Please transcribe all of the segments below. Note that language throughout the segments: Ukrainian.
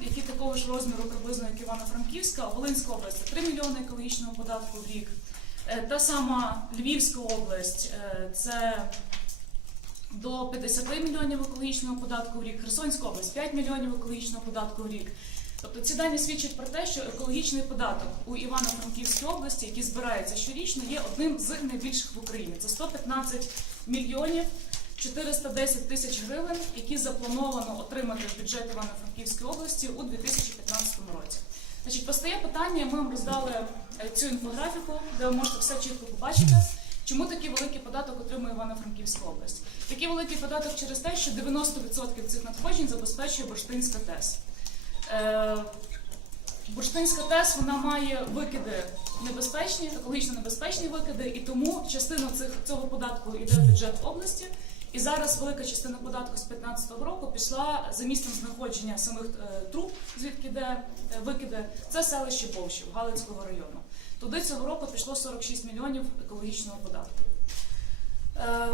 які такого ж розміру приблизно як Івано-Франківська, Волинська область 3 мільйони екологічного податку в рік. Е, Та сама Львівська область е, це до 50 мільйонів екологічного податку в рік, Херсонська область 5 мільйонів екологічного податку в рік. Тобто ці дані свідчать про те, що екологічний податок у Івано-Франківській області, який збирається щорічно, є одним з найбільших в Україні. Це 115 мільйонів 410 тисяч гривень, які заплановано отримати в бюджет Івано-Франківської області у 2015 році. Значить, постає питання, ми вам роздали е, цю інфографіку, де ви можете все чітко побачити. Чому такий великий податок отримує Івано-Франківська область? Такий великий податок через те, що 90% цих надходжень забезпечує Бурштинська ТЕС. Е, Бурштинська ТЕС вона має викиди небезпечні, екологічно небезпечні викиди, і тому частина цих, цього податку йде в бюджет області. І зараз велика частина податку з 2015 року пішла за місцем знаходження самих е, труб, звідки йде е, викиди. Це селище Бовщів Галицького району. Туди цього року пішло 46 мільйонів екологічного податку. Е,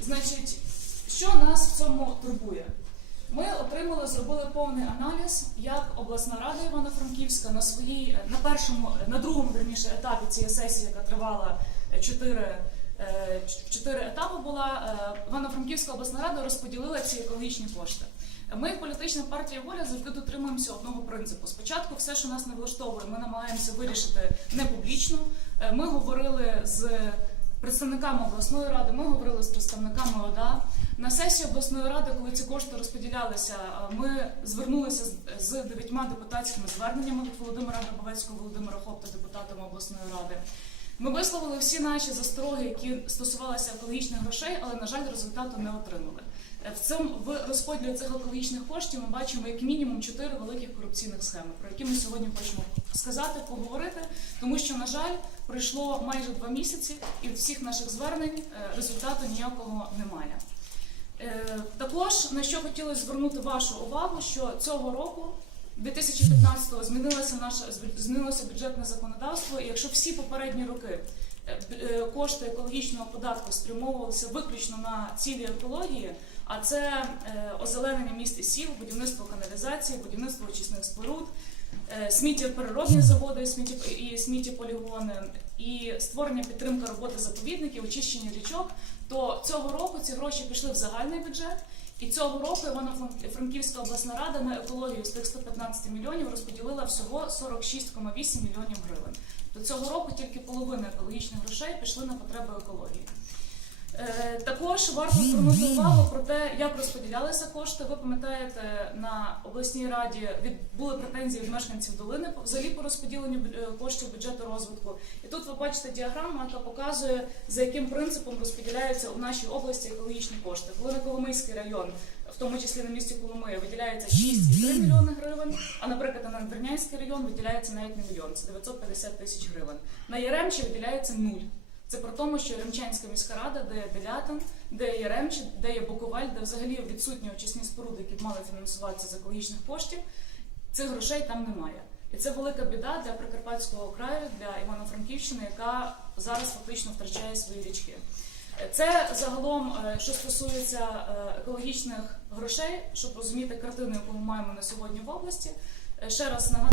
значить, що нас в цьому турбує? Ми отримали, зробили повний аналіз, як обласна рада Івано-Франківська на своїй на першому, на другому верніше етапі цієї сесії, яка тривала е, чотири. е, Чотири етапи була е, Івано-Франківська обласна рада розподілила ці екологічні кошти. Ми, політична партія воля, завжди дотримуємося одного принципу. Спочатку все, що нас не влаштовує, ми намагаємося вирішити не публічно. Е, Ми говорили з представниками обласної ради, ми говорили з представниками ОДА. На сесії обласної ради, коли ці кошти розподілялися, ми звернулися з дев'ятьма депутатськими зверненнями від Володимира Грабовецького, Володимира Хопта, депутатами обласної ради. Ми висловили всі наші застороги, які стосувалися екологічних грошей, але на жаль, результату не отримали. Е, В цьому в розподілі цих екологічних коштів ми бачимо як мінімум чотири великих корупційних схеми, про які ми сьогодні хочемо сказати, поговорити, тому що на жаль пройшло майже два місяці, і від всіх наших звернень е, результату ніякого немає. Е, Також на що хотілося звернути вашу увагу, що цього року, 2015-го, змінилося наше змінилося бюджетне законодавство. І якщо всі попередні роки е, е, кошти екологічного податку спрямовувалися виключно на цілі екології, а це е, озеленення міст і сіл, будівництво каналізації, будівництво очисних споруд, е, сміттєпереробні заводи, і сміттєполігони, і створення підтримка роботи заповідників, очищення річок, то цього року ці гроші пішли в загальний бюджет. І цього року Івано-Франківська обласна рада на екологію з тих 115 мільйонів розподілила всього 46,8 мільйонів гривень. До цього року тільки половина екологічних грошей пішли на потреби екології. Е, Також варто звернути увагу про те, як розподілялися кошти. Ви пам'ятаєте, на обласній раді від були претензії від мешканців долини взагалі по розподіленню е, коштів бюджету розвитку. І тут ви бачите діаграму, яка показує, за яким принципом розподіляються у нашій області екологічні кошти. Коли на Коломийський район, в тому числі на місті Коломия, виділяється 6,3 мільйони гривень, а наприклад, на Надвірнянський район виділяється навіть не мільйон, це 950 тисяч гривень. На Яремчі виділяється нуль. Це про тому, що Яремчанська міська рада, де є Белятин, де є Яремчі, де є Буковель, де взагалі відсутні очисні споруди, які б мали фінансуватися з екологічних коштів, цих грошей там немає. І це велика біда для Прикарпатського краю, для Івано-Франківщини, яка зараз фактично втрачає свої річки. Це загалом, е, що стосується е, екологічних грошей, щоб розуміти картину, яку ми маємо на сьогодні в області. Е, Ще раз нагадую.